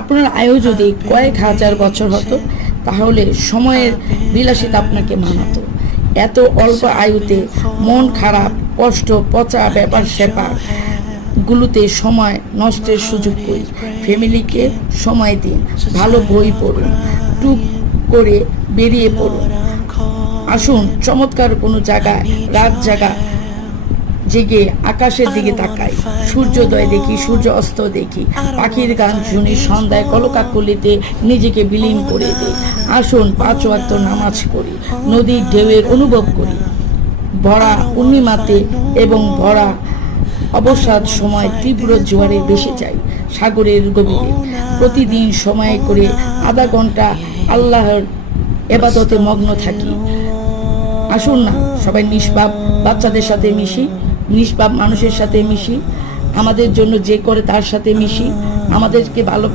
আপনার আয়ু যদি কয়েক হাজার বছর হতো তাহলে সময়ের বিলাসিতা আপনাকে মানাতো। এত অল্প আয়ুতে মন খারাপ, কষ্ট, পচা ব্যাপার স্যাপার গুলোতে সময় নষ্টের সুযোগ করি। ফ্যামিলিকে সময় দিন, ভালো বই পড়ুন, টুক করে বেরিয়ে পড়ুন। আসুন চমৎকার কোনো জায়গায় রাত জাগা জেগে আকাশের দিকে তাকাই, সূর্যোদয় দেখি, সূর্য অস্ত দেখি, পাখির গান শুনি, সন্ধ্যায় কলকাকলিতে নিজেকে বিলীন করে দিই। আসুন 5 ওয়াক্ত নামাজ করি, নদীর ঢেউয়ের অনুভব করি, ভরা পূর্ণিমাতে এবং ভরা অবসাদ সময় তীব্র জোয়ারে ভেসে যাই সাগরের গভীরে। প্রতিদিন সময় করে আধা ঘন্টা আল্লাহর ইবাদতে মগ্ন থাকি। আসুন না সবাই নিষ্পাপ বাচ্চাদের সাথে মিশি, নিষ্পাপ মানুষের সাথে মিশি, আমাদের জন্য যে করে তার সাথে মিশি, আমাদেরকে ভালো